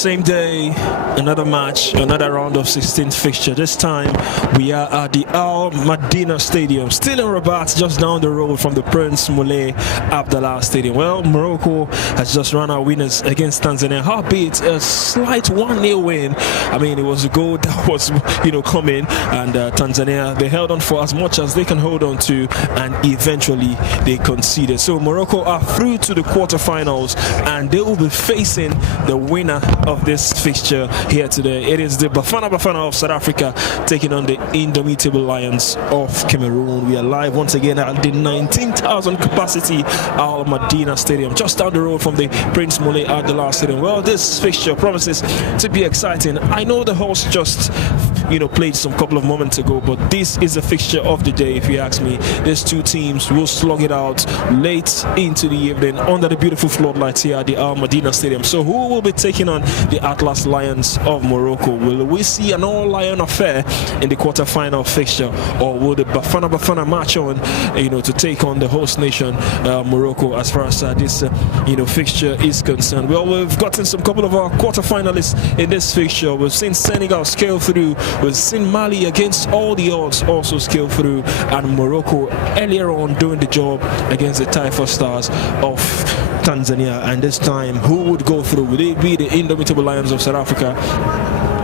Same day, another match, another round of 16th fixture. This time we are at the Al Madina Stadium, still in Rabat, just down the road from the Prince Moulay Abdallah Stadium. Well, Morocco has just run out winners against Tanzania, albeit a slight 1-0 win. I mean, it was a goal that was, coming, and Tanzania, they held on for as much as they can hold on to, and eventually they conceded. So Morocco are through to the quarterfinals, and they will be facing the winner of this fixture here today. It is the Bafana of South Africa taking on the indomitable Lions of Cameroon. We are live once again at the 19,000 capacity Al Madina Stadium, just down the road from the Prince Moulay Abdallah Stadium. Well, this fixture promises to be exciting. I know the host just played some couple of moments ago, but this is the fixture of the day, if you ask me. These two teams will slug it out late into the evening under the beautiful floodlights here at the Al Madina Stadium. So who will be taking on the Atlas Lions of Morocco? Will we see an all-lion affair in the quarter-final fixture, or will the Bafana march on to take on the host nation, Morocco, as far as this fixture is concerned? Well, we've gotten some couple of our quarter-finalists in this fixture. We've seen Senegal scale through. We've seen Mali, against all the odds, also scale through, and Morocco earlier on doing the job against the Taifa Stars of Tanzania. And this time, who would go through? Would it be the indomitable Lions of South Africa,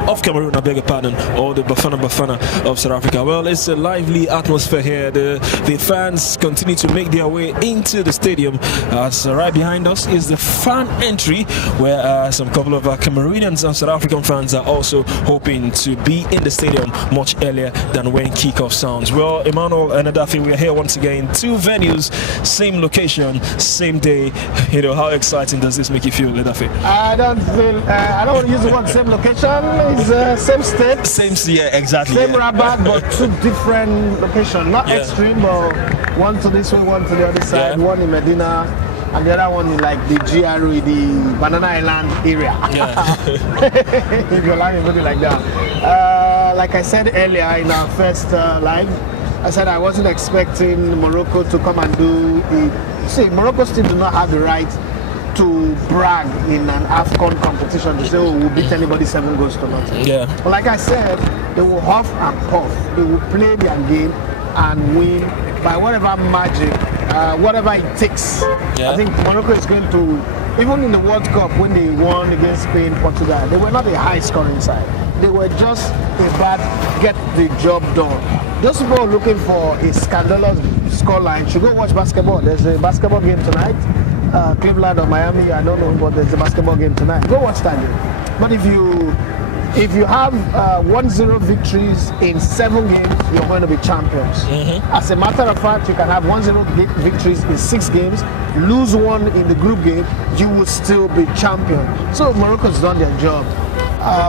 of Cameroon, I beg your pardon, or the Bafana of South Africa? Well, it's a lively atmosphere here. The fans continue to make their way into the stadium. As right behind us is the fan entry, where some couple of Cameroonians and South African fans are also hoping to be in the stadium much earlier than when kickoff sounds. Well, Emmanuel and Adafi, we're here once again, two venues, same location, same day. How exciting does this make you feel, Adafi? I don't want to use the word same location. Same state. Exactly. Same Rabat, but two different locations. Not extreme, but one to this way, one to the other side. One in Medina, and the other one in like the GRE, the Banana Island area. If you're lying, maybe like that. Like I said earlier in our first live, I said I wasn't expecting Morocco to come and do it. See, Morocco still do not have the right to brag in an AFCON competition to say, we'll beat anybody 7 goals to nothing. But like I said, they will huff and puff. They will play their game and win by whatever magic, whatever it takes. I think Morocco is going to, even in the World Cup when they won against Spain, Portugal, they were not a high scoring side. They were just a bad get the job done. Those people are looking for a scandalous scoreline should go watch basketball. There's a basketball game tonight. Cleveland or Miami, I don't know, but there's a basketball game tonight. Go watch that game. But if you have 1-0 victories in 7 games, you're going to be champions. As a matter of fact, you can have 1-0 victories in 6 games, lose 1 in the group game, you will still be champion. So Morocco's done their job.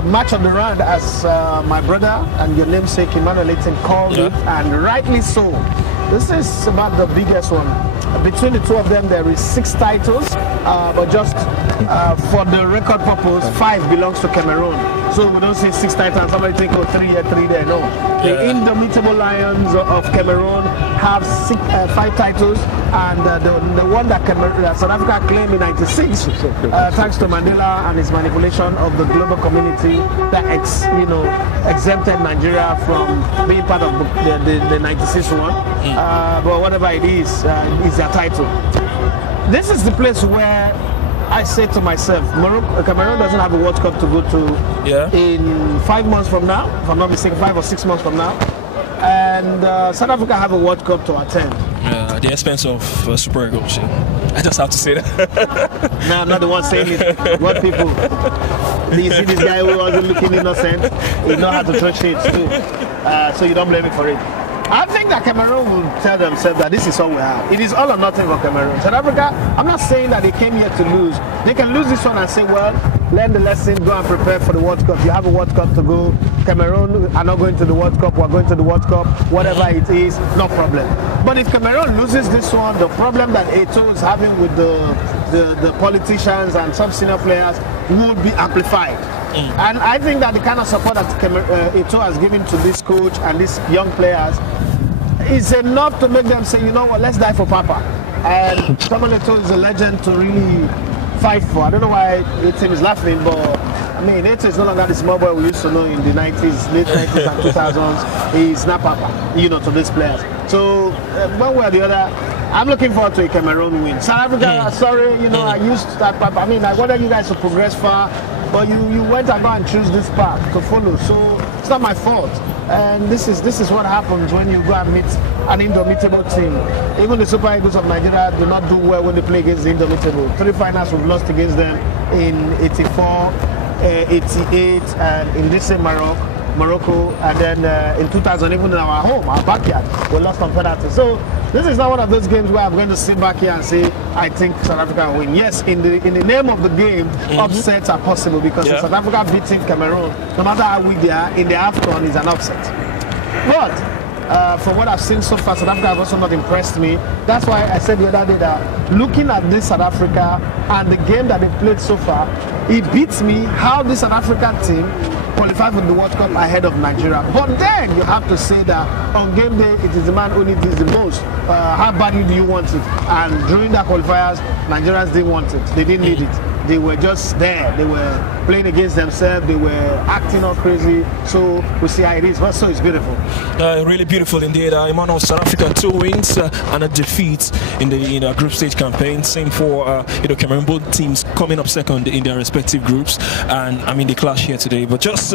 Match of the round, as my brother and your namesake Emmanuel called it, and rightly so. This is about the biggest one. Between the two of them, there is 6 titles, but just for the record purpose, 5 belongs to Cameroon. So we don't say 6 titles and somebody think, 3 here, 3 there. No. The indomitable Lions of Cameroon have 5 titles, and the one that South Africa claimed in '96, thanks to Mandela and his manipulation of the global community that exempted Nigeria from being part of the '96 one. But whatever it is their title. This is the place where I say to myself, Cameroon doesn't have a World Cup to go to in 5 months from now, if I'm not mistaken, 5 or 6 months from now. And South Africa have a World Cup to attend. At the expense of Super Eagles. I just have to say that. No, I'm not the one saying it. What people? Do you see this guy who wasn't looking innocent? He knows how to throw shades too. So you don't blame me for it. I think that Cameroon will tell themselves that this is all we have. It is all or nothing for Cameroon. South Africa, I'm not saying that they came here to lose. They can lose this one and say, well, learn the lesson, go and prepare for the World Cup. You have a World Cup to go. Cameroon are not going to the World Cup. We're going to the World Cup. Whatever it is, no problem. But if Cameroon loses this one, the problem that Eto'o is having with the politicians and some senior players would be amplified. And I think that the kind of support that Eto'o has given to this coach and these young players is enough to make them say, you know what, let's die for Papa. And Samuel Eto'o is a legend to really fight for. I don't know why the team is laughing, but I mean, Eto is no longer the small boy we used to know in the 90s, late 90s and 2000s. He's snap up, you know, to these players. So one way or the other, I'm looking forward to a Cameroon win. South Africa, sorry, you know, I used that. I mean, I wanted you guys to progress far, but you went and go and choose this path to follow. So it's not my fault. And this is what happens when you go and meet an indomitable team. Even the Super Eagles of Nigeria do not do well when they play against the indomitable. 3 finals we've lost against them in 84, 88, and in this same Morocco, and then in 2000, even in our home, our backyard, we lost on penalty. So this is not one of those games where I'm going to sit back here and say I think South Africa will win. Yes, in the name of the game, upsets are possible because if South Africa beating Cameroon, no matter how weak they are in the AFCON, is an upset. But from what I've seen so far, South Africa has also not impressed me. That's why I said the other day that looking at this South Africa and the game that they played so far, it beats me how this South African team qualified for the World Cup ahead of Nigeria. But then you have to say that on game day, it is the man who needs it the most. How badly do you want it? And during the qualifiers, Nigerians didn't want it. They didn't need it. They were just there. They were playing against themselves. They were acting all crazy. So we see how it is. But so it's beautiful. Really beautiful indeed. Emmanuel, South Africa 2 wins and a defeat in the group stage campaign. Same for Cameroon. Both teams coming up second in their respective groups. And I mean, they clash here today. But just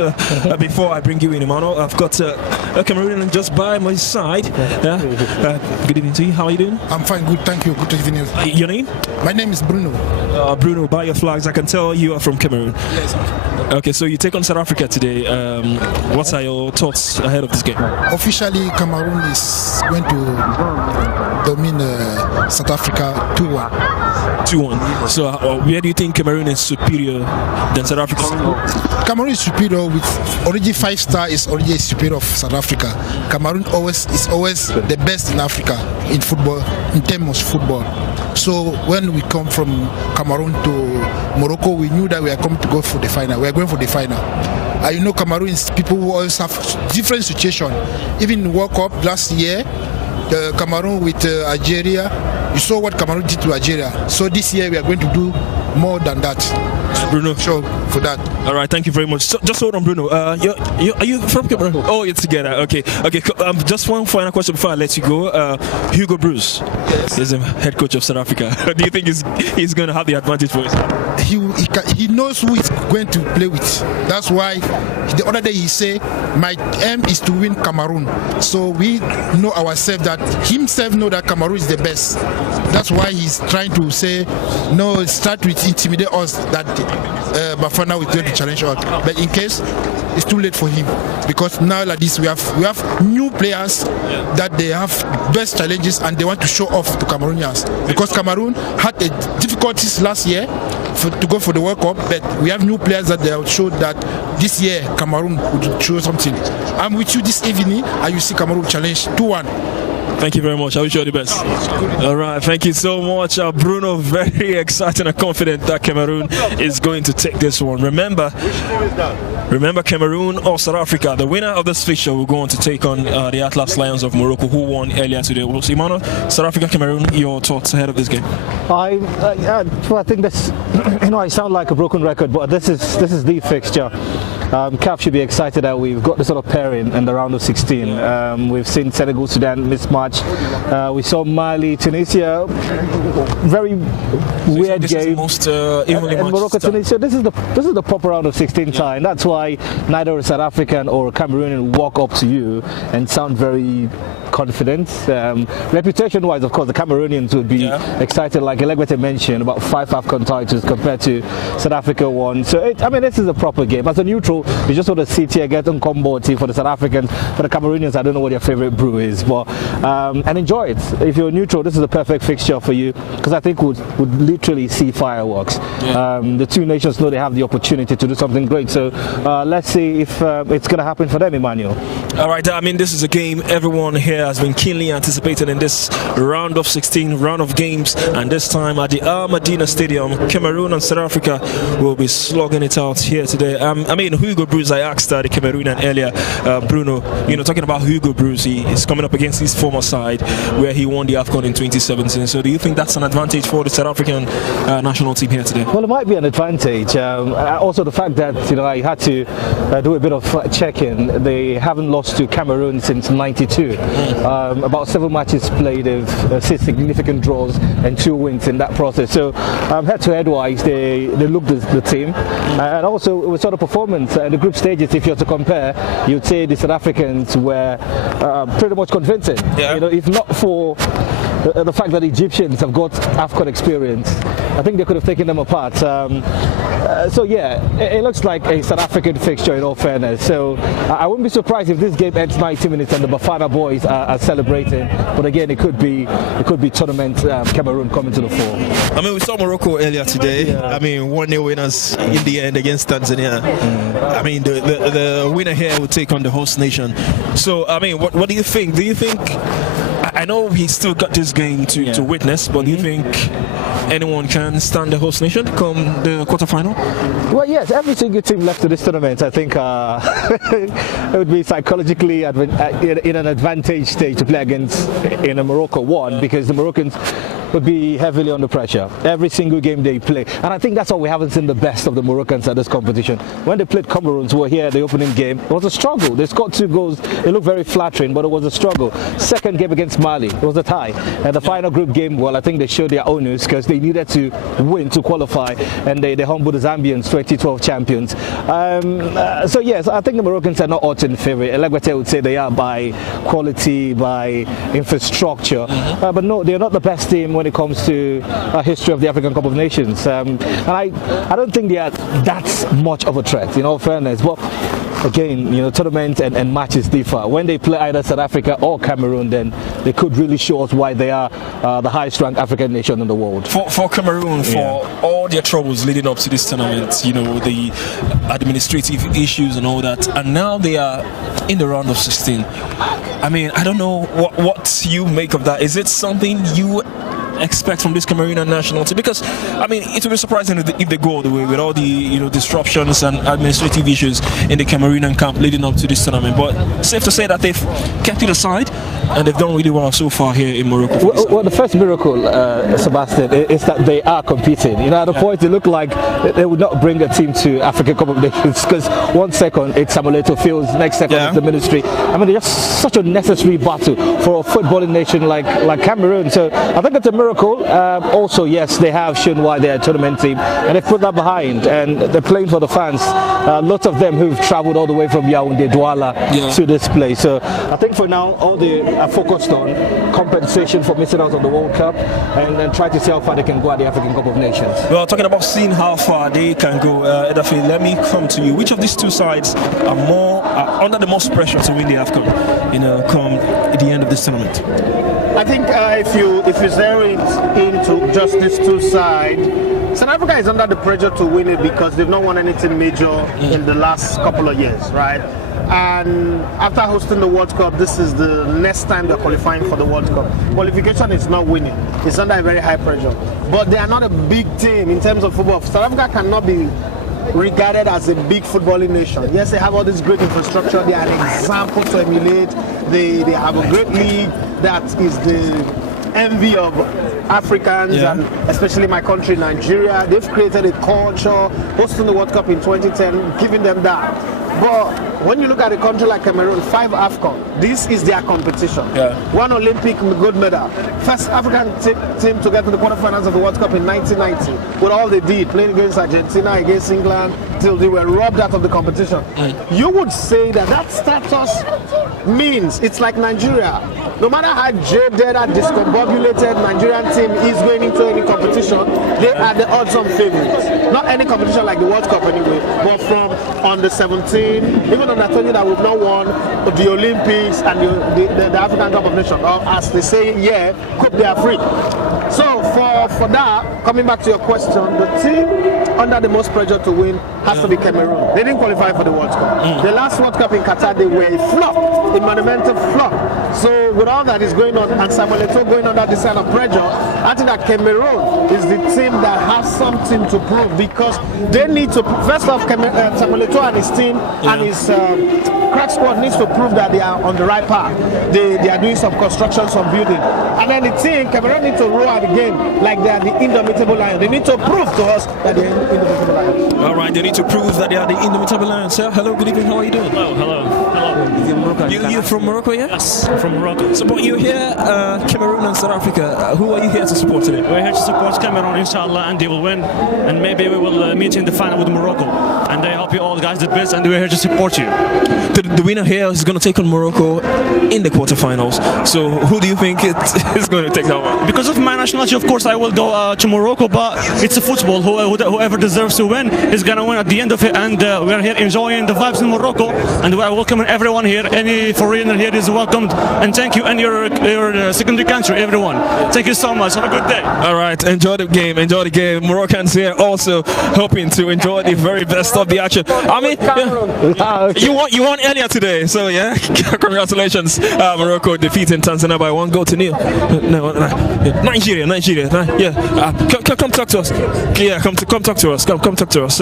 before I bring you in, Emmanuel, I've got a Cameroonian just by my side. Good evening to you. How are you doing? I'm fine. Good. Thank you. Good evening. Your name? My name is Bruno. Bruno, by your flags, I can tell you are from Cameroon. Yes. Okay, so you take on South Africa today. What are your thoughts ahead of this game? Officially, Cameroon is going to dominate South Africa 2-1. 2-1. So where do you think Cameroon is superior than South Africa? Cameroon is superior with already 5-star is already superior of South Africa. Cameroon is always the best in Africa in football, in terms of football. So when we come from Cameroon to Morocco, we knew that we are coming to go for the final. We are going for the final. You know, Cameroon is people who always have different situation. Even in World Cup last year, the Cameroon with Algeria, you saw what Cameroon did to Algeria. So this year we are going to do more than that. Bruno, sure for that. All right, thank you very much. So, just hold on, Bruno. Are you from Cameroon? Oh, you're together. Okay. Just one final question before I let you go. Hugo Bruce is the head coach of South Africa. Do you think he's going to have the advantage for us? He knows who he's going to play with. That's why the other day he said, "My aim is to win Cameroon." So we know ourselves that himself know that Cameroon is the best. That's why he's trying to say, "No, start with intimidate us." That Bafana is going to challenge us. But in case it's too late for him, because now like this we have new players that they have best challenges and they want to show off to Cameroonians, because Cameroon had difficulties last year to go for the World Cup, but we have new players that they have showed that this year Cameroon would show something. I'm with you this evening and you see Cameroon challenge 2-1. Thank you very much. I wish you all the best. All right, thank you so much, Bruno. Very excited and confident that Cameroon is going to take this one. Remember, Cameroon or South Africa, the winner of this fixture will go on to take on the Atlas Lions of Morocco, who won earlier today. Well, Simona, South Africa, Cameroon, your thoughts ahead of this game? I think this, I sound like a broken record, but this is the fixture. CAF should be excited that we've got the sort of pairing in the round of 16. We've seen Senegal, Sudan mismatch. We saw Mali, Tunisia, very weird game. Most evenly and Morocco, Tunisia. This is the proper round of 16 time. That's why neither a South African or a Cameroonian walk up to you and sound very confident. Reputation-wise, of course, the Cameroonians would be excited, like Elegbete mentioned, about 5 AFCON titles compared to South Africa 1. So, this is a proper game. As a neutral, you just sort of sit here, get on combo tea for the South Africans. For the Cameroonians, I don't know what their favorite brew is, but and enjoy it. If you're neutral, this is the perfect fixture for you, because I think would literally see fireworks. The two nations know they have the opportunity to do something great. So let's see if it's going to happen for them, Emmanuel. All right. I mean, this is a game everyone here has been keenly anticipated in this round of 16 round of games, and this time at the Al Madina Stadium, Cameroon and South Africa will be slugging it out here today. I mean, Hugo Broos, I asked the Cameroonian earlier, Bruno, talking about Hugo Broos, he is coming up against his former side where he won the AFCON in 2017. So do you think that's an advantage for the South African national team here today? Well, it might be an advantage. Also, the fact that I had to do a bit of checking. They haven't lost to Cameroon since '92. About 7 matches played, they've 6 significant draws and 2 wins in that process. So head-to-head wise, they looked the team, and also it was sort of performance in the group stages. If you're to compare, you'd say the South Africans were pretty much convincing. Yeah. If not for the fact that Egyptians have got AFCON experience, I think they could have taken them apart. So yeah, it looks like a South African fixture in all fairness. So I wouldn't be surprised if this game ends 90 minutes and the Bafana boys are celebrating. But again, it could be tournament Cameroon coming to the fore. I mean, we saw Morocco earlier today. Yeah. I mean, 1-0 winners in the end against Tanzania. I mean, the winner here will take on the host nation. So I mean, what do you think? Do you think? I know he's still got this game to witness, but do you think anyone can stand the host nation come the quarterfinal? Well, yes, every single team left to this tournament, I think it would be psychologically in an advantage state to play against in a Morocco one, because the Moroccans would be heavily under pressure every single game they play, and I think that's why we haven't seen the best of the Moroccans at this competition. When they played Cameroon, who were here at the opening game, it was a struggle. They scored 2 goals. It looked very flattering, but it was a struggle. Second game against Mali, it was a tie. And the final group game, well, I think they showed their owners because they needed to win to qualify, and they humbled the Zambians, 2012 champions. So yes, I think the Moroccans are not odds in favour. Elegbete would say they are by quality, by infrastructure, but no, they're not the best team when it comes to history of the African Cup of Nations. And I don't think they are that much of a threat, in all fairness. But again, tournaments and matches differ. When they play either South Africa or Cameroon, then they could really show us why they are the highest ranked African nation in the world. For Cameroon, for all their troubles leading up to this tournament, the administrative issues and all that, and now they are in the round of 16. I mean, I don't know what you make of that. Is it something you expect from this Cameroonian national team? Because I mean, it would be surprising if they go all the way with all the disruptions and administrative issues in the Cameroonian camp leading up to this tournament. But safe to say that they've kept it aside and they've done really well so far here in Morocco. Well, the first miracle, Sebastian, is that they are competing. At the point they look like they would not bring a team to African Cup of Nations, because 1 second it's Samuel Eto'o Fields, next second it's the ministry. I mean, it's just such a necessary battle for a footballing nation like Cameroon. So I think it's a miracle. Also, yes, they have shown why they're a tournament team, and they've put that behind, and they're playing for the fans. Lots of them who've travelled all the way from Yaoundé, Douala to this place. So I think for now, all they are focused on compensation for missing out on the World Cup, and then try to see how far they can go at the African Cup of Nations. Well, talking about seeing how far they can go, Edafe, let me come to you. Which of these two sides are under the most pressure to win the AFCON, come at the end of this tournament? I think if you zero it into just these two sides, South Africa is under the pressure to win it because they've not won anything major in the last couple of years, right? And after hosting the World Cup, this is the next time they're qualifying for the World Cup. Qualification is not winning. It's under a very high pressure. But they are not a big team in terms of football. South Africa cannot be regarded as a big footballing nation. Yes, they have all this great infrastructure. They are an example to emulate. They have a great league that is the envy of Africans, and especially my country, Nigeria. They've created a culture, hosting the World Cup in 2010, giving them that. But when you look at a country like Cameroon, 5 AFCON, this is their competition. 1 Olympic gold medal. First African team to get to the quarterfinals of the World Cup in 1990. With all they did, playing against Argentina, against England, till they were robbed out of the competition. You would say that status means it's like Nigeria. No matter how jaded or discombobulated Nigerian team is going into any competition, they are the odds-on favorites. Not any competition like the World Cup anyway, but from under 17, even under 20 that we've not won the Olympics and the African Cup of Nations, or as they say here, Coupe d'Afrique. So for that, coming back to your question, the team under the most pressure to win has to be Cameroon. They didn't qualify for the World Cup. The last World Cup in Qatar, they were a flop, a monumental flop. So with all that is going on and Samuel Eto'o going under this kind of pressure, I think that Cameroon is the team that has something to prove, because they need to, first off, Samuel Eto'o and his team and his crack squad needs to prove that they are on the right path. They are doing some construction, some building. And then the team, Cameroon need to roll out the game like they are the indomitable lions. They need to prove to us that they are indomitable lions. All right, they need to prove that they are the indomitable lions. Sir, hello, good evening, how are you doing? Hello. You're from Morocco, yeah? Yes, I'm from Morocco. So, but you're here, Cameroon and South Africa. Who are you here to support today? We're here to support Cameroon, inshallah, and they will win. And maybe we will meet in the final with Morocco. And I hope you all guys the best, and we're here to support you. The winner here is going to take on Morocco in the quarterfinals. So, who do you think is going to take that one? Because of my nationality, of course, I will go to Morocco, but it's a football. Whoever deserves to win is going to win at the end of it. And we're here enjoying the vibes in Morocco, and we are welcoming everyone here. Any foreigner here is welcomed. And thank you, and your secondary country, everyone. Thank you so much. Have a good day. All right, enjoy the game. Enjoy the game. Moroccans here also hoping to enjoy the very best of the action. I mean, you won earlier today, so yeah, congratulations. Morocco defeating Tanzania by 1-0. No, Nigeria. Yeah, come talk to us. Yeah, come talk to us. Come talk to us.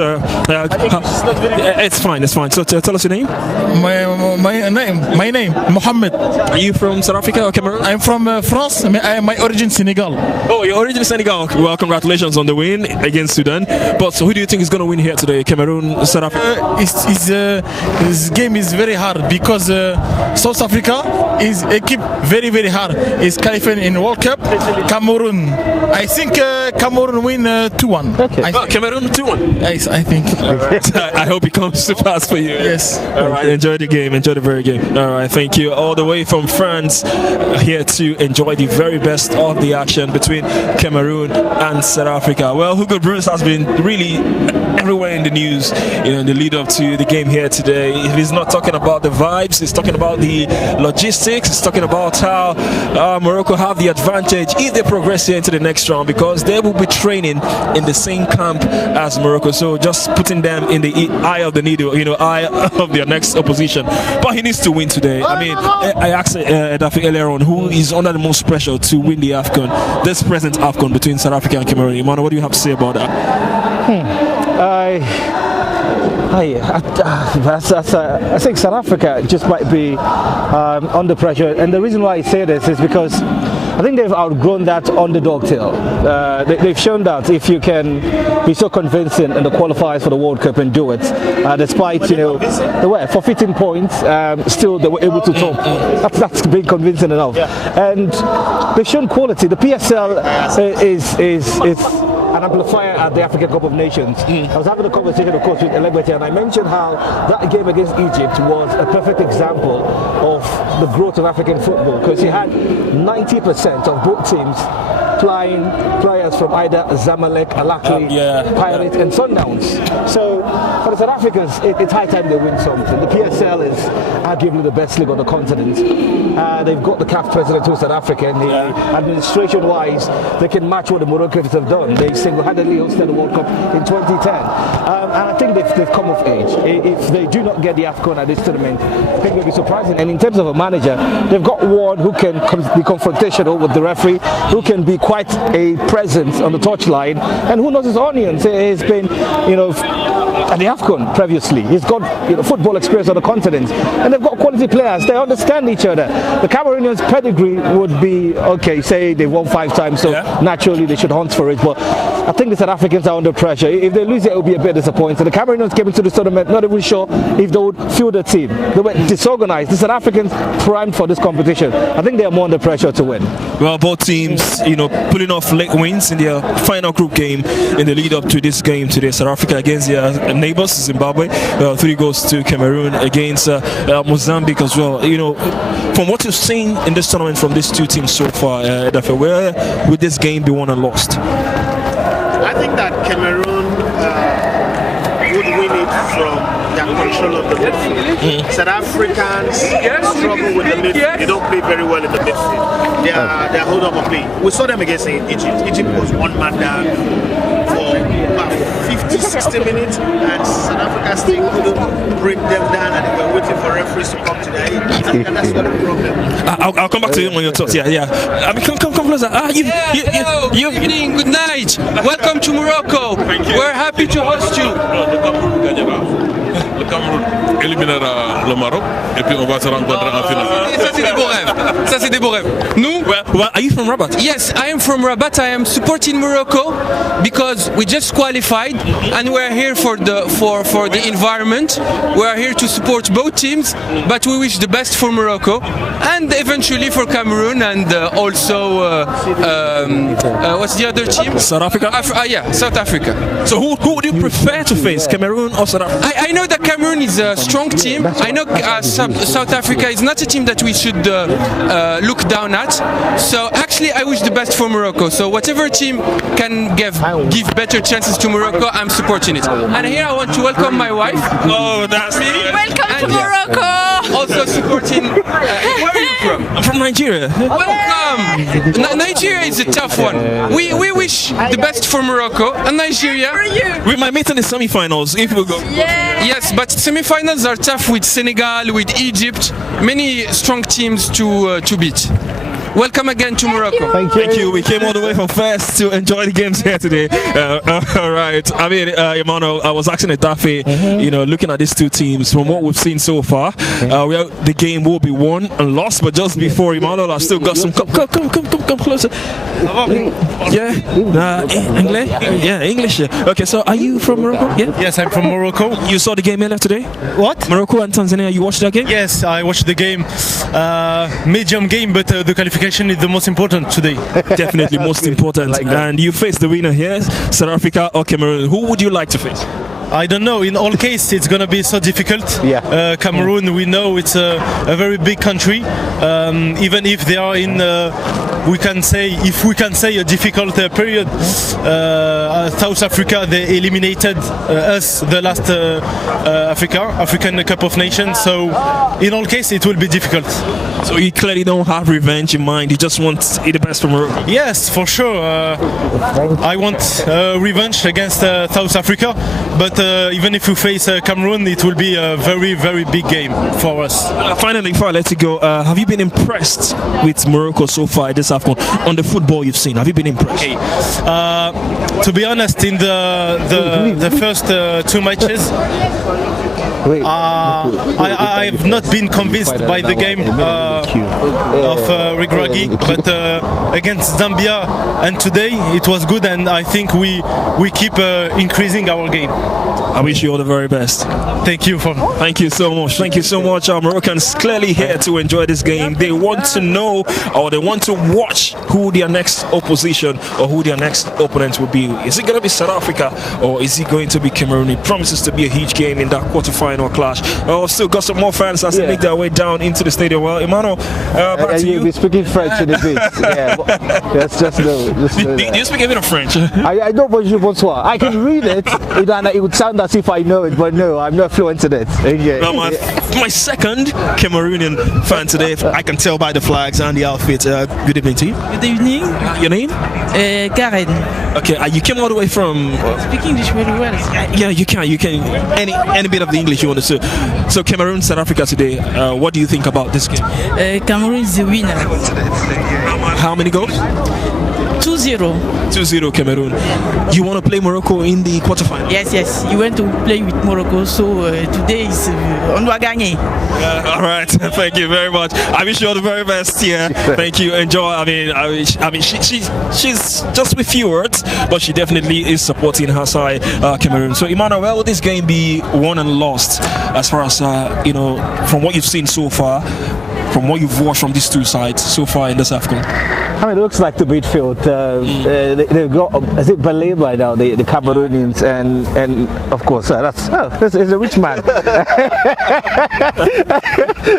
It's fine. So tell us your name. My name, Mohammed. Are you from South Africa or Cameroon? I'm from France. My origin Senegal. Oh, your origin is Senegal. Well, congratulations on the win against Sudan. But so who do you think is going to win here today? Cameroon, South Africa? This game is very hard because South Africa is a keep very, very hard. It's qualifying in World Cup. Cameroon, I think Cameroon win 2-1. Okay. Cameroon 2-1. Yes, I think. Right. I hope it comes to pass for you. Yes. All right. Enjoy the game. Enjoy the very game. All right. Thank you. All the way from France here to enjoy the very best of the action between Cameroon and South Africa. Well, Hugo Bruce has been really everywhere in the news, in the lead up to the game here today. He's not talking about the vibes. He's talking about the logistics. He's talking about how Morocco have the advantage if they progress here into the next round, because they will be training in the same camp as Morocco. So just putting them in the eye of the needle, eye of their next opposition. But he needs to win today. I mean, I asked Dafi earlier on who is under the most pressure to win the AFCON, this present AFCON between South Africa and Cameroon. Imano, what do you have to say about that? I think South Africa just might be under pressure, and the reason why I say this is because I think they've outgrown that underdog tale. They've shown that if you can be so convincing in the qualifiers for the World Cup and do it, despite they were for 15 points, still they were able to top. That's been convincing enough, and they've shown quality. The PSL is an amplifier at the African Cup of Nations. I was having a conversation, of course, with Elegbete, and I mentioned how that game against Egypt was a perfect example of the growth of African football, because you had 90% of both teams flying players from either Zamalek, Alakli, Pirates and Sundowns. So for the South Africans, it's high time they win something. The PSL is arguably the best league on the continent. They've got the CAF president who's South African. Administration-wise, they can match what the Moroccans have done. They single-handedly hosted the World Cup in 2010. And I think they've come of age. If they do not get the AFCON at this tournament, I think it'll be surprising. And in terms of a manager, they've got one who can be confrontational with the referee, who can be quite a presence on the touchline, and who knows his onions. He's been, at the AFCON previously. He's got football experience on the continent, and they've got quality players. They understand each other. The Cameroonians' pedigree would be okay. Say they won 5 times, so naturally they should hunt for it. But I think the South Africans are under pressure. If they lose it, will be a bit disappointing. The Cameroonians came into the tournament not even sure if they would field the team. They were disorganized. The South Africans primed for this competition. I think they are more under pressure to win. Well, both teams, pulling off late wins in their final group game in the lead up to this game today. South Africa against their neighbors, Zimbabwe. 3 goals to Cameroon against Mozambique as well. From what you've seen in this tournament from these two teams so far, where would this game be won and lost? I think that Cameroon would win it from their control of the midfield. South Africans struggle with the midfield. They don't play very well in the midfield. They are hold up on play. We saw them against Egypt. Egypt was one man down for about 50-60 60 minutes, and South Africa still couldn't break them down, and they were waiting for referees to come to their aid. And that's not a problem. I'll come back to you on your thoughts. Yeah. I mean, come closer. Hello, good evening, good night. Welcome to Morocco. We're happy to host you. Le Cameroun éliminera le Maroc et puis on va se rencontrer en finale. Ça c'est des beaux rêves. Ça c'est des beaux rêves. Nous, well, are you from Rabat? yes, I am from Rabat. I am supporting Morocco because we just qualified and we're here for the environment. We are here to support both teams, but we wish the best for Morocco and eventually for Cameroon and also what's the other team? South Africa? Yeah, South Africa. So who would you prefer to face, Cameroon or South Africa? I know that Cameroon is a strong team. I know South Africa is not a team that we should look down at. So actually I wish the best for Morocco. So whatever team can give better chances to Morocco, I'm supporting it. And here I want to welcome my wife. Oh, that's me. Welcome to Morocco. Also supporting. Where are you from? I'm from Nigeria. Welcome. Nigeria is a tough one. We wish the best for Morocco and Nigeria. We might meet in the semi-finals if we go. Yes, but semi-finals are tough with Senegal, with Egypt, many strong teams to beat. Welcome again to Morocco. Thank you. We came all the way from Fes to enjoy the games here today. All right. I mean, Emmanuel, I was asking Etafe, looking at these two teams, from what we've seen so far, the game will be won and lost, but just before Emmanuel, I've still got some. Come closer. English? Yeah, English. Okay, so are you from Morocco? Yeah? Yes, I'm from Morocco. You saw the game earlier today? What? Morocco and Tanzania, you watched that game? Yes, I watched the game. Medium game, but the qualification is the most important today. Definitely most important. And you face the winner here, South Africa or Cameroon. Who would you like to face? I don't know. In all cases, it's gonna be so difficult. Cameroon, we know it's a very big country. Even if they are in, we can say a difficult period. South Africa, they eliminated us the last African Cup of Nations. So in all cases, it will be difficult. So you clearly don't have revenge in mind. You just want the best from Morocco. Yes, for sure. I want revenge against South Africa, but even if we face Cameroon, it will be a very, very big game for us. Finally, before I let you go, have you been impressed with Morocco so far this AFCON? On the football you've seen, have you been impressed? Okay. To be honest, in the first two matches, I have not been convinced by the game of Regragui, but against Zambia and today it was good, and I think we keep increasing our game. I wish you all the very best. Thank you Thank you so much. Thank you so much. Our Moroccans clearly here to enjoy this game. They want to know, or they want to watch who their next opposition or who their next opponent will be. Is it going to be South Africa or is it going to be Cameroon? It promises to be a huge game in that quarterfinal clash. Oh, still got some more fans as they make their way down into the stadium. Well, Emmanuel, back to you. You'll be speaking French in a bit. That's just do you speak a bit of French? I know bonjour, bonsoir. I can read it, and it would sound as if I know it, but no, I'm not fluent in it. Well, my second Cameroonian fan today, I can tell by the flags and the outfit. Good evening to you. Good evening. Your name? Karen. Okay, you came all the way from... Speak English very well. Yeah, you can. Any bit of the English you want to say. So Cameroon, South Africa today, what do you think about this game? Cameroon is the winner. How many goals? 2-0. 2-0 Cameroon. You want to play Morocco in the quarterfinal? Yes. You went to play with Morocco, so today is on doit gagner. All right. Thank you very much. I wish you all the very best here. Thank you. Enjoy. I mean, she's just with few words, but she definitely is supporting her side, Cameroon. So Emmanuel, will this game be won and lost as far as from what you've seen so far, from what you've watched from these two sides so far in this AFCON? I mean, it looks like the midfield. They've got, is it Ballet by now, the Cameroonians, and of course, this is a rich man.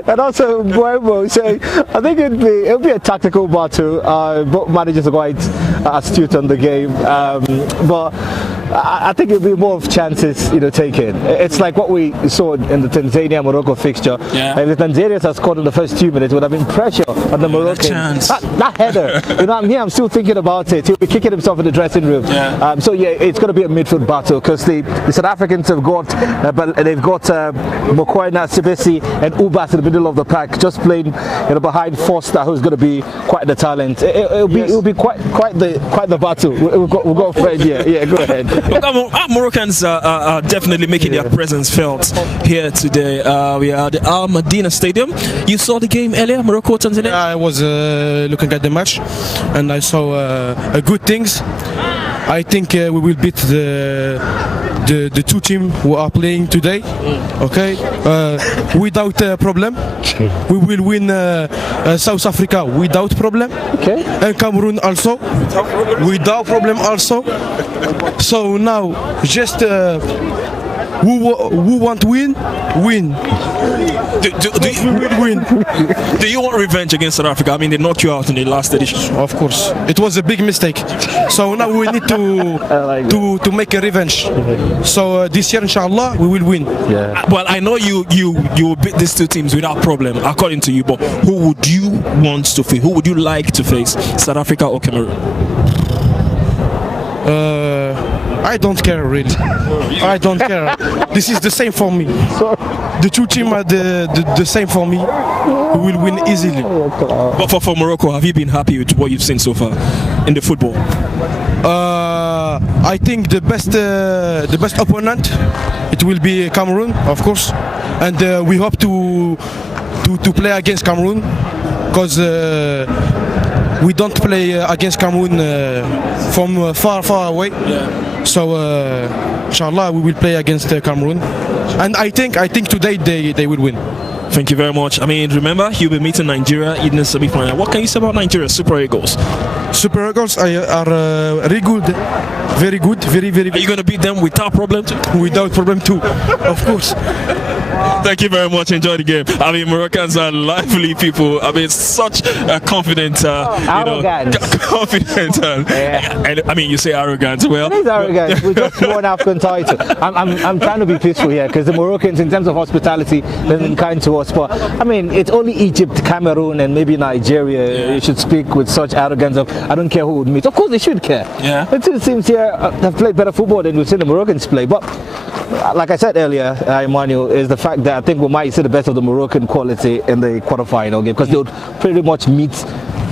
And also Buemo. So I think it'll be a tactical battle. Both managers are quite astute on the game, but I think it'll be more of chances, taken. It's like what we saw in the Tanzania-Morocco fixture. Yeah. If the Tanzanians had scored in the first 2 minutes, it would have been pressure on the Moroccans. That header, I'm still thinking about it. He'll be kicking himself in the dressing room. Yeah. So yeah, it's going to be a midfield battle because the South Africans have got, they've got Mokoena, Sibisi, and Ubas in the middle of the pack, just playing behind Foster, who's going to be quite the talent. It'll be quite the battle. We've got a friend here. Yeah, go ahead. Our Moroccans are definitely making their presence felt here today. We are at the Al Madina Stadium. You saw the game earlier, Morocco, Tanzania? I was looking at the match and I saw good things. I think we will beat the two teams who are playing today. Okay, without problem. We will win South Africa without problem. Okay. And Cameroon also without problem also. So now just who want win? Do you want revenge against South Africa? I mean, they knocked you out in the last edition. Of course, it was a big mistake. So now we need to make a revenge. So this year, inshallah, we will win. Yeah. Well, I know you will beat these two teams without problem, according to you. But who would you want to face? Who would you like to face? South Africa or Cameroon? I don't care really. I don't care. This is the same for me. The two teams are the same for me. We will win easily. But for Morocco, have you been happy with what you've seen so far in the football? I think the best opponent it will be Cameroon, of course, and we hope to play against Cameroon because we don't play against Cameroon from far away. Yeah. So inshallah we will play against Cameroon, and I think today they will win. Thank you very much. I mean, remember you'll be meeting Nigeria in the semi-final. What can you say about Nigeria Super Eagles? Super Eagles are very good, very good, very. Are you going to beat them without problem too? Without problem too, of course. Thank you very much. Enjoy the game. I mean, Moroccans are lively people. I mean, such a confident, confident. And I mean, you say arrogant. Well, it is arrogant. We just won AFCON title. I'm trying to be peaceful here because the Moroccans, in terms of hospitality, they've been kind to us. But I mean, it's only Egypt, Cameroon, and maybe Nigeria. You should speak with such arrogance of I don't care who would meet. Of course, they should care. Yeah. The two teams here have played better football than we've seen the Moroccans play. But like I said earlier, Emmanuel, is the fact that I think we might see the best of the Moroccan quality in the quarterfinal game because they would pretty much meet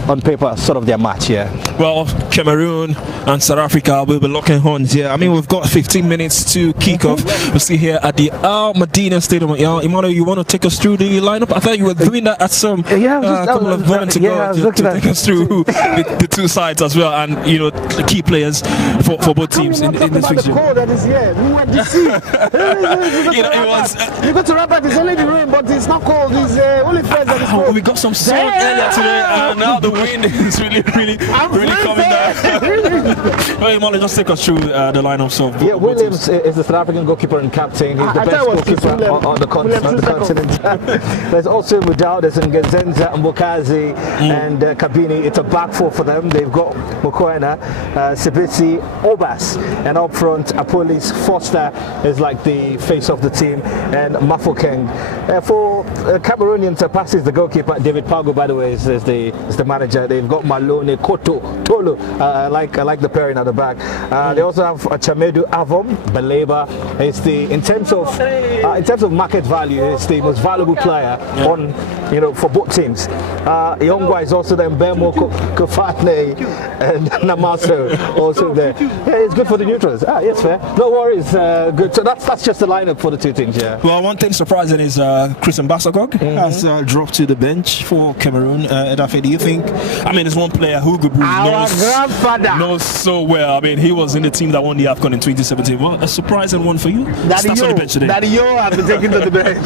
on paper sort of their match here. Well, Cameroon and South Africa will be locking horns here. I mean, we've got 15 minutes to kick off. We'll see here at the Al Madina Stadium. Emmanuel, you want to take us through the lineup? I thought you were doing that at some couple of moments ago to take us through the two sides as well, and the key players for both teams in this fixture. That is here. We went to see. It was. You go to Rabat, it's only the rain, but it's not cold. It's only fresh that is cold. We got some sun earlier today, and now the wind is really coming down. Well, Emmanuel, just take us through the lineups of both Williams teams. is the South African goalkeeper and captain. He's the best goalkeeper on the continent. There's also Mudau, there's Ngenzenza, Mbokazi, and Kabini. It's a back four for them. They've got Mokoena, Sibisi, Obas, and up front, Apolis Foster is like the face of the team, and Mafokeng. For Cameroonians, Passi is the goalkeeper. David Pago, by the way, is the manager. They've got Malone, Koto, Tolo. I like the pairing at the back. They also have Chamedu Avom, Baleba. It's in terms of market value, it's the most valuable player on for both teams. Yongwa is also there. Bemo, Kofatne, and Namaso also there. Yeah, it's good for the neutrals. Yes, fair. No worries. Good. So that's just the lineup for the two teams. Yeah. Well, one thing surprising is Chris Mbasakog has dropped to the bench for Cameroon. Edafe, do you think? I mean, there's one player who knows so well. I mean, he was in the team that won the AFCON in 2017. Well, a surprising one for you. Starts on the bench today. Daddy Yo has been taken to the bench.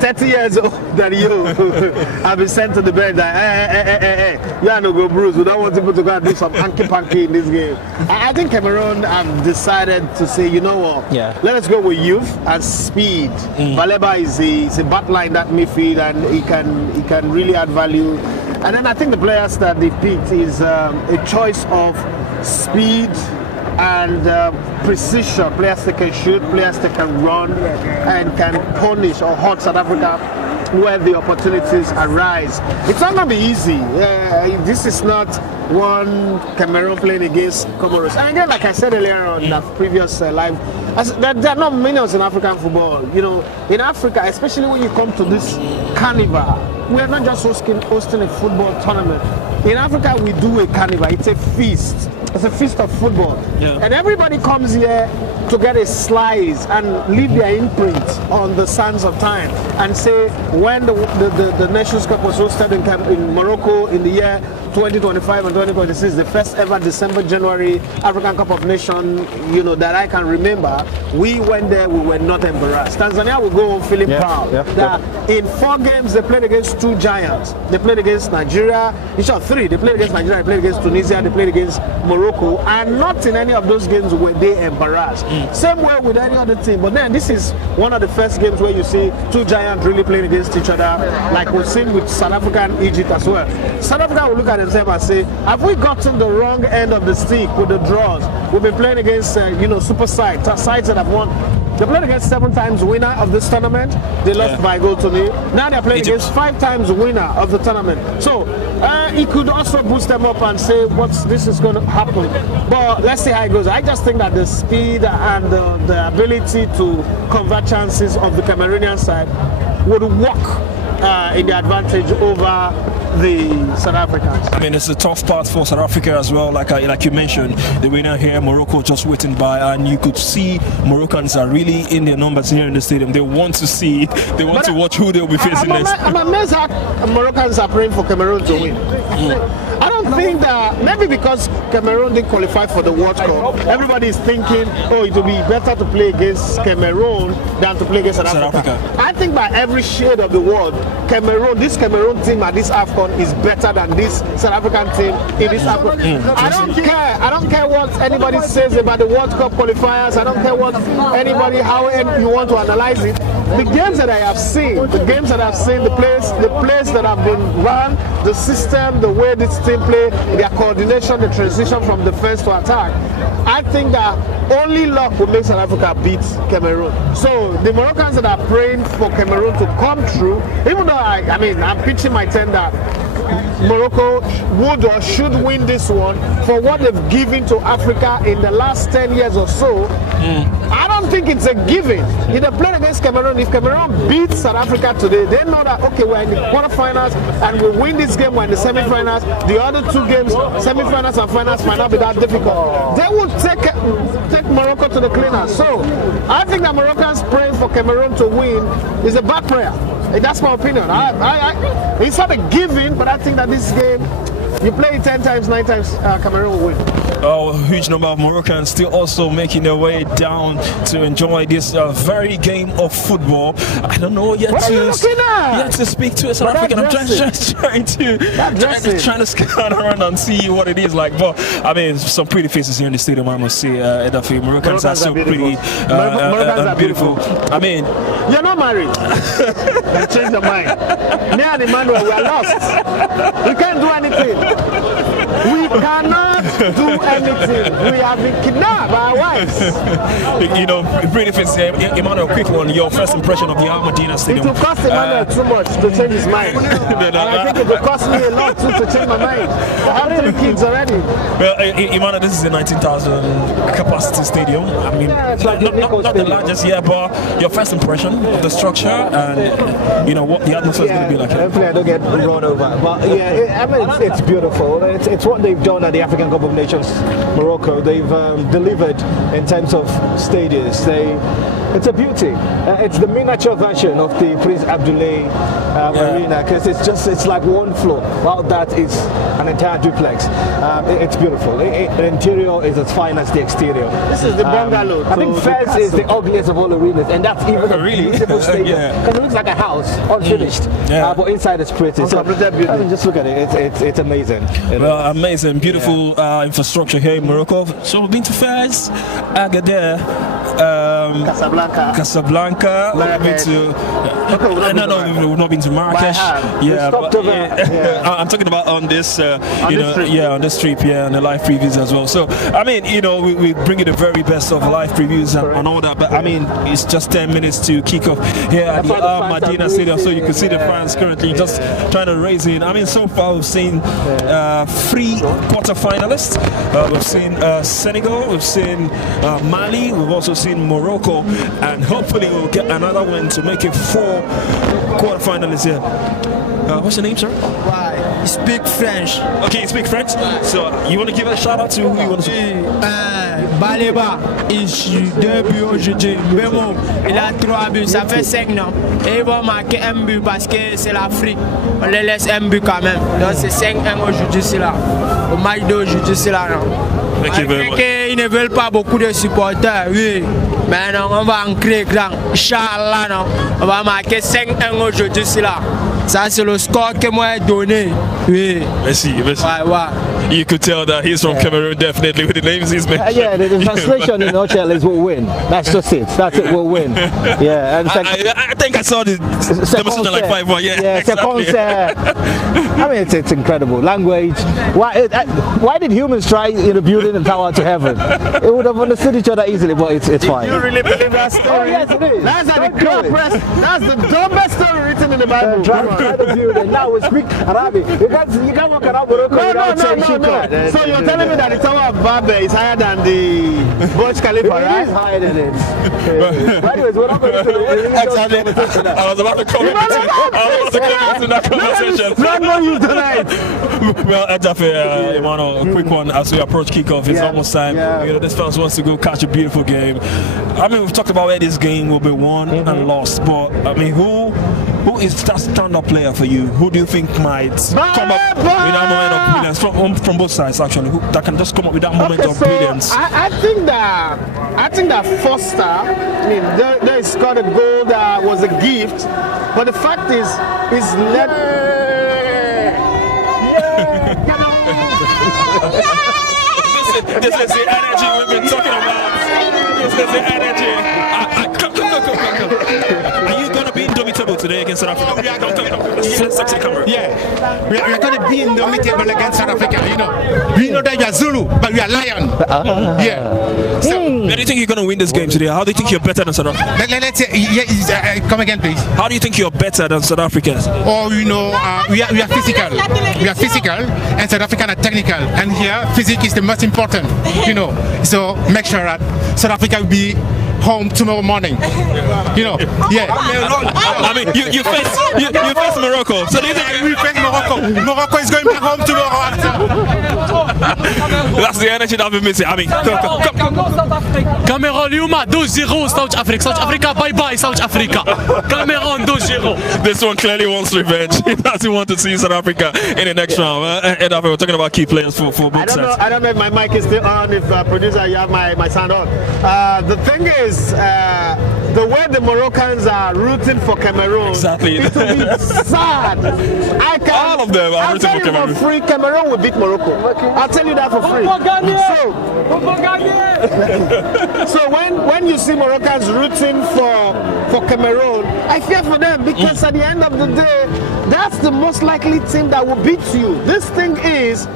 30 years old, Daddy Yo have been sent to the bench. Like, hey, you are no go Bruce. We don't want people to go and do some hanky-panky in this game. I think Cameroon have decided to say, you know what? Yeah. Let us go with youth and speed. Baleba is a backline that midfield, and he can really add value. And then I think the players that they picked is a choice of speed and precision. Players that can shoot, players that can run, and can punish or hurt South Africa where the opportunities arise. It's not going to be easy. This is not one Cameroon playing against Comoros. And again, like I said earlier on that previous live, there are not millions in African football. You know, in Africa, especially when you come to this carnival, we are not just hosting a football tournament. In Africa, we do a carnival. It's a feast. It's a feast of football. Yeah. And everybody comes here to get a slice and leave their imprint on the sands of time and say when the Nations Cup was hosted in Morocco in the year 2025 and 2026, the first ever December-January African Cup of Nations, you know, that I can remember, we went there, we were not embarrassed. Tanzania will go home feeling proud that in 4 games they played against 2 giants. They played against Nigeria, in short 3. They played against Nigeria, they played against Tunisia, they played against Morocco, and not in any of those games were they embarrassed. Same way with any other team, but then this is one of the first games where you see 2 giants really playing against each other, like we've seen with South Africa and Egypt as well. South Africa will look at themselves and say, have we gotten the wrong end of the stick with the draws? We've been playing against super sides that have won. They played against 7 times winner of this tournament. They lost by goal to nil. Now they're playing against 5 times winner of the tournament. So it could also boost them up and say, this is going to happen. But let's see how it goes. I just think that the speed and the ability to convert chances of the Cameroonian side would work in the advantage over the South Africans. I mean, it's a tough part for South Africa as well. Like you mentioned, the winner here, Morocco, just waiting by, and you could see Moroccans are really in their numbers here in the stadium. They want to see, they want to watch who they'll be facing next. I'm amazed how Moroccans are praying for Cameroon to win. I don't think that, maybe because Cameroon didn't qualify for the World Cup, everybody is thinking, oh, it will be better to play against Cameroon than to play against South Africa. I think by every shade of the world, this Cameroon team at this AFCON is better than this South African team in this AFCON. I don't care what anybody says about the World Cup qualifiers. I don't care what how you want to analyze it. The games that I have seen, the plays that have been run, the system, the way this team play, their coordination, the transition from defense to attack, I think that only luck will make South Africa beat Cameroon. So the Moroccans that are praying for Cameroon to come through, even though I'm pitching my tent that Morocco would or should win this one for what they've given to Africa in the last 10 years or so. I don't think it's a given. If they play against Cameroon, if Cameroon beats South Africa today, they know that, okay, we're in the quarterfinals and we win this game, we're in the semifinals. The other 2 games, semifinals and finals, might not be that difficult. They will take Morocco to the cleaners. So I think that Moroccans praying for Cameroon to win is a bad prayer. That's my opinion. It's not a given, but I think that this game, you play it 10 times, 9 times, Cameroon will win. A huge number of Moroccans still also making their way down to enjoy this very game of football. I don't know yet to speak to a South African. I'm trying to scout around and see what it is like. But I mean, some pretty faces here in the stadium, I must say. Edafi, Moroccans are so pretty beautiful. I mean, you're not married. Then change your mind. Me and Emmanuel, we are lost. We can't do anything. We cannot do anything. We have been kidnapped by our wives. You know, pretty fits. Emmanuel, quick one. Your first impression of the Al Madina Stadium? It will cost Emmanuel too much to change his mind. And I think it will cost me a lot too to change my mind. I have 3 kids already. Well, Emmanuel, this is a 19,000 capacity stadium. I mean, not the largest yet, but your first impression of the structure and you know what the atmosphere is going to be like. Hopefully, I don't get run over. But yeah, I mean, it's beautiful. It's what they've done at the African Cup of Nations, Morocco. They've delivered in terms of stadiums. It's a beauty. It's the miniature version of the Prince Abdullah Arena, because it's like one floor, while that is an entire duplex. It's beautiful. The interior is as fine as the exterior. This is the bungalow. I think Fez is the ugliest of all arenas, and that's even a beautiful stadium because it looks like a house, unfinished, but inside it's pretty. So I mean, just look at it. It's amazing. Well, amazing, beautiful infrastructure here in Morocco. So we've been to Fez, Agadir. Casablanca. We've been to. We've not been to Marrakesh. Yeah, but, I'm talking about on this. On this trip, on the live previews as well. So I mean, we bring you the very best of live previews and all that. But I mean, it's just 10 minutes to kick off here at the Al Madina Stadium, so you can see the fans currently just trying to raise in. I mean, so far we've seen 3 quarterfinalists. We've seen Senegal, we've seen Mali, we've also seen Morocco, and hopefully we'll get another one to make it 4 quarterfinalists here. What's your name, sir? I speak French. Okay, you speak French? So you want to give a shout out to who you want to Baleba, il joue 2 buts aujourd'hui. Mais bon, il a 3 buts, ça fait 5 ans. Et il va marquer 1 but parce que c'est l'Afrique. On les laisse 1 but quand même. Donc c'est 5-1 aujourd'hui, c'est là. Au match d'aujourd'hui, c'est là. Ils ne veulent pas beaucoup de supporters, oui. Mais non, on va en créer grand. Inch'Allah, non. On va marquer 5-1 aujourd'hui, c'est là. Ça, c'est le score que moi j'ai donné. Oui. Merci. Ouais. You could tell that he's from Cameroon, definitely, with the names he's mentioned. The translation in nutshell is we'll win. That's just it. That's it, we'll win. Yeah. And I think I saw the demonstration like 5-1. Yeah, exactly. I mean, it's incredible. Language. Why did humans try building a tower to heaven? It would have understood each other easily, but it's fine. You really believe that story? Oh, yes, it is. That's the dumbest story written in the Bible. Try to build it. Now we speak Arabic. You can't walk around Morocco without saying no. So you're telling me that the Tower of Babel is higher than the Burj Khalifa, right? It is higher than it. Anyways, we're not going to I was about to comment in that conversation. Not you tonight. Well, Ejafe, Emmanuel, a quick one as we approach kickoff. It's almost time. This fans wants to go catch a beautiful game. I mean, we've talked about where this game will be won and lost, but I mean, who is that stand-up player for you? Who do you think might come up with that moment of brilliance from both sides, actually? Who that can just come up with that moment of brilliance? I think that Foster, I mean, they scored a goal that was a gift, but the fact is, led. This is the energy we've been talking about. This is the energy. Come. Are you going to be indomitable today against South Africa? Let's talk to the camera. Yeah, we are going to be indomitable against South Africa. We know that we are Zulu, but we are lion. So, where do you think you're going to win this game today? How do you think you're better than South Africa? Let's say, come again, please. How do you think you're better than South Africans? We are physical. We are physical, and South African are technical. And here, physics is the most important. So make sure that South Africa will be home tomorrow morning. I mean, you face Morocco. So we face Morocco. Morocco is going back home tomorrow after. That's the energy that I've been missing. I mean, come. Cameroon, Yuma, 2-0, South Africa. South Africa, bye-bye, South Africa. Cameroon, 2-0. This one clearly wants revenge. He doesn't want to see South Africa in the next round. We're talking about key players for both sides. I don't know if my mic is still on, if producer, you have my sound on. The thing is, the way the Moroccans are rooting for Cameroon, exactly. It will be sad. All of them are rooting for Cameroon. For free, Cameroon will beat Morocco. I'll tell you that for free. So when you see Moroccans rooting for Cameroon, I fear for them, because at the end of the day, that's the most likely team that will beat you. This thing is,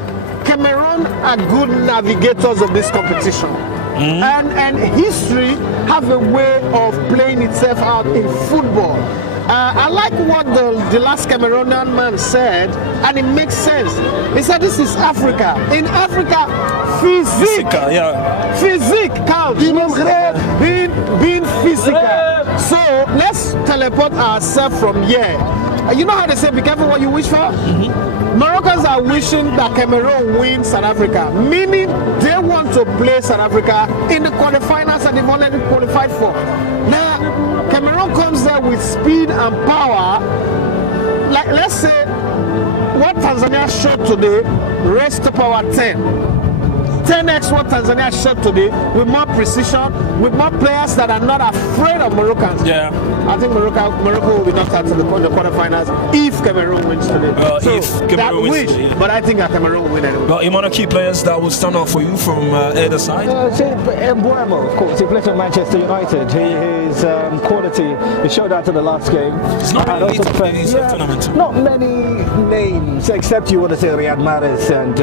Cameroon are good navigators of this competition. And history have a way of playing itself out in football. I like what the last Cameroonian man said, and it makes sense. He said this is Africa. In Africa, physique counts. Being physical. So let's teleport ourselves from here. You know how they say, be careful what you wish for? Moroccans are wishing that Cameroon wins South Africa, meaning they want to play South Africa in the quarterfinals that they've already qualified for. Now, Cameroon comes there with speed and power. Like, let's say, what Tanzania showed today, raised to power 10. 10x what Tanzania showed today, with more precision, with more players that are not afraid of Moroccans. Yeah. I think Morocco will be knocked out to the quarterfinals if Cameroon wins today. That wish, but I think Cameroon will win anyway. Well, any other key players that will stand out for you from either side? Mbuemo, of course. He plays for Manchester United. His quality is showed out in the last game. It's not really tournament. Not many names, except you want to say Riyad Mahrez and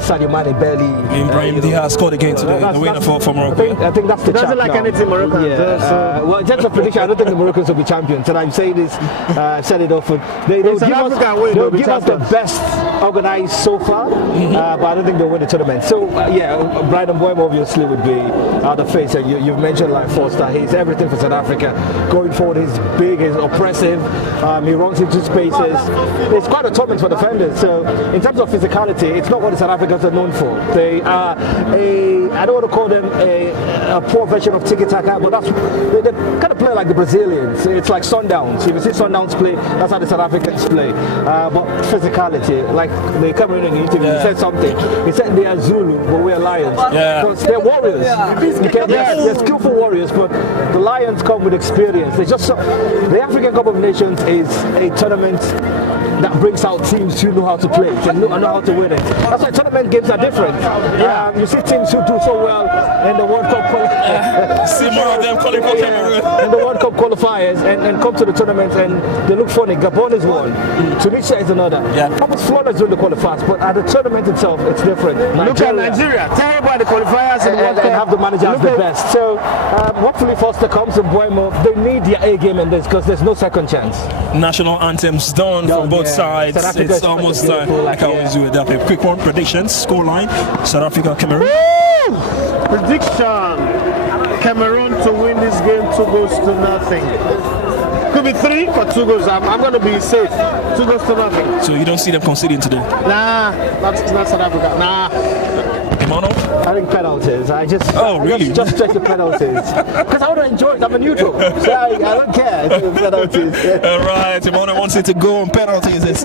Sadio Mane barely. Ibrahim Diaz scored again today, the winner for Morocco. I think that's the doesn't like anything Moroccan. Yeah. Well, in terms of prediction, I don't think the Moroccans will be champions. And I'm saying this, I've said it often. They'll give us the best organized so far, but I don't think they'll win the tournament. So, Brian Mbuemo obviously would be the face. And you've mentioned like Forster. He's everything for South Africa. Going forward, he's big, he's oppressive. He runs into spaces. It's quite a tournament for defenders. So, in terms of physicality, it's not what the South Africans are known for. They are I don't want to call them a poor version of tiki-taka, but they kind of play like the Brazilians. It's like Sundowns. If you see Sundowns play, that's how the South Africans play. But physicality, like the Cameroonian interview, he said something. He said they are Zulu, but we're Lions. Because they're warriors. They're skillful warriors, but the Lions come with experience. The African Cup of Nations is a tournament that brings out teams who know how to play and know how to win it. That's why tournament games are different. You see teams who do so well in the World Cup qualifiers. See more of them calling for Cameroon. In the World Cup qualifiers and come to the tournament and they look funny. Gabon is one. Tunisia is another. Almost flawless during the qualifiers, but at the tournament itself, it's different. Look at Nigeria. Terrible at the qualifiers and have the manager as the best. So hopefully Foster comes and Mbuemo. They need their A game in this because there's no second chance. National anthems done from both sides. It's almost like I always do with that. Quick one, predictions, scoreline, South Africa, Cameroon. Prediction: Cameroon to win this game 2-0. Could be 3 or 2 goals. I'm going to be safe. 2-0. So you don't see them conceding today? Nah, not South Africa. Nah. I think penalties. Really? Just check the penalties. Because I want to enjoy it. I'm a neutral. So I don't care. It's penalties. All right. Imono wants it to go on penalties. It's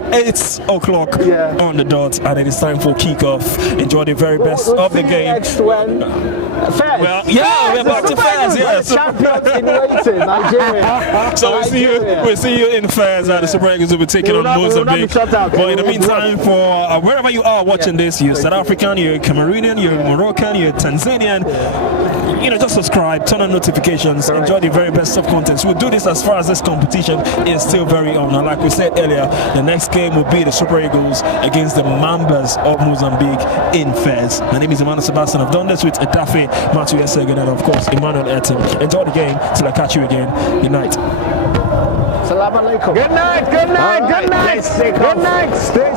8 o'clock on the dot, and it is time for kickoff. Enjoy the very best of the game. Next one. Fairs. Well, we're back to Fairs. Champions in waiting, Nigeria. So we'll see you in Fairs. The Super Eagles will be taking on Mozambique. But in the meantime, for wherever you are watching this, you're South African, you're Cameroonian, you're Moroccan, you're Tanzanian, just subscribe, turn on notifications, enjoy the very best of content. We'll do this as far as this competition is still very on. And like we said earlier, the next game will be the Super Eagles against the Mambas of Mozambique in Fairs. My name is Emmanuel Sebastian. I've done this with Adafe, Matthew Essegan, and of course Emmanuel Etim. Enjoy the game till I catch you again. Good night. Salam alaikum. Good night. Good night. Good night. Good night. Stay